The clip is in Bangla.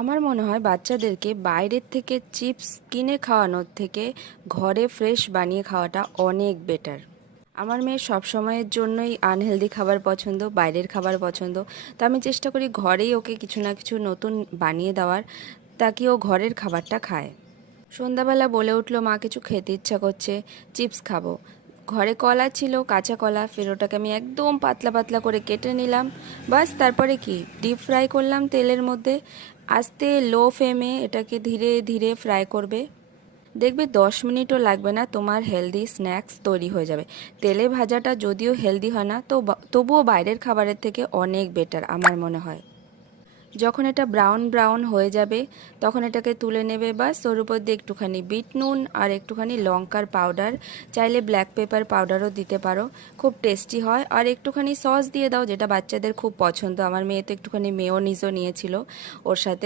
আমার মনে হয় বাচ্চাদেরকে বাইরের থেকে চিপস কিনে খাওয়ানোর থেকে ঘরে ফ্রেশ বানিয়ে খাওয়াটা অনেক বেটার। আমার মেয়ের সব সময়ের জন্যই আনহেলদি খাবার পছন্দ, বাইরের খাবার পছন্দ। তো আমি চেষ্টা করি ঘরেই ওকে কিছু না কিছু নতুন বানিয়ে দেওয়ার, তাকে ও ঘরের খাবারটা খায়। সন্ধ্যাবেলা বলে উঠলো, মা কিছু খেতে ইচ্ছা করছে, চিপস খাবো। ঘরে কলা ছিল, কাঁচা কলা, ফের ওটাকে আমি একদম পাতলা পাতলা করে কেটে নিলাম। বাস তারপরে কি ডিপ ফ্রাই করলাম তেলের মধ্যে। আস্তে লো ফ্লেমে এটাকে ধীরে ধীরে ফ্রাই করবে। দেখবে 10 মিনিটও লাগবে না, তোমার হেলদি স্ন্যাক্স তৈরি হয়ে যাবে। তেলে ভাজাটা যদিও হেলদি হয় না, তো তবুও বাইরের খাবারের থেকে অনেক বেটার আমার মনে হয়। যখন এটা ব্রাউন ব্রাউন হয়ে যাবে তখন এটাকে তুলে নেবে। বাস ওর উপর দিয়ে একটুখানি বিট নুন আর একটুখানি লঙ্কার পাউডার, চাইলে ব্ল্যাক পেপার পাউডারও দিতে পারো, খুব টেস্টি হয়। আর একটুখানি সস দিয়ে দাও, যেটা বাচ্চাদের খুব পছন্দ। আমার মেয়ে তো একটুখানি মেয়োনিজও নিয়েছিল ওর সাথে।